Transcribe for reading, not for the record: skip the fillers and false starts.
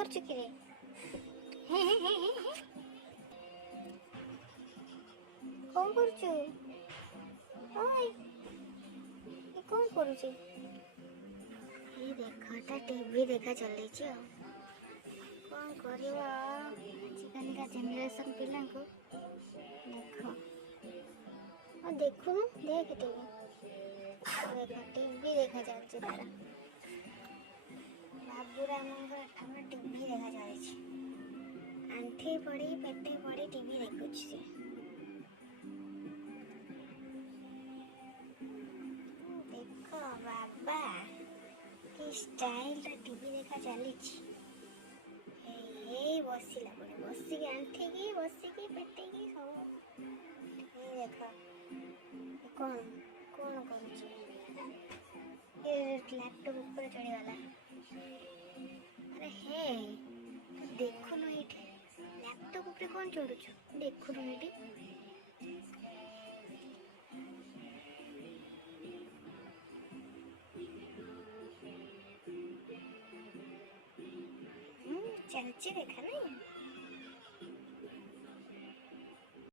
କରୁଛୁ କିରେ? ହେଁ ହେଁ ହେଁ ହେଁ ହେଁ। କଣ କରୁଛୁ? ଓଏ ଏ କଣ କରୁଛି? ଏ ଦେଖ ତା ଟିଭି ଦେଖା ଚଲେଇଛି ଆଉ କଣ କରିବ ଆଜିକାଲିକା ଜେନେରେସନ୍ ପିଲାଙ୍କୁ। ଦେଖ ଦେଖୁନୁ ଦେଖ ଟିଭି, ଦେଖ ଟିଭି ଦେଖା ଚାଲିଛି ତାର। ବାବୁରାମଙ୍କର ଆମର ଟିଭି ଦେଖା ଚାଲିଛି। ଆଣ୍ଠେଇ ପଡ଼ି ପେଟେଇ ପଡ଼ି ଟିଭି ଦେଖୁଛି ସେ। ଦେଖ ବାବା କି ଷ୍ଟାଇଲରେ ଟିଭି ଦେଖା ଚାଲିଛି। ଏଇ ବସିଲା ପୁଣି ବସିକି ଆଣ୍ଠେଇକି ବସିକି ପେଟେଇକି ସବୁ। ଏଇ ଦେଖ କଣ କଣ କରୁଛି? ଏ ଲ୍ୟାପଟପ୍ ଉପରେ ଚଢ଼ିଗଲା। ଆରେ ହେ ତୁ ଦେଖୁନୁ ଏଇଠି ଲ୍ୟାପଟପ୍ ଉପରେ କଣ ଚଢ଼ୁଛୁ? ଦେଖୁନୁ ଏଇଠି। ଚାଲିଛି ଦେଖା ନାଇଁ।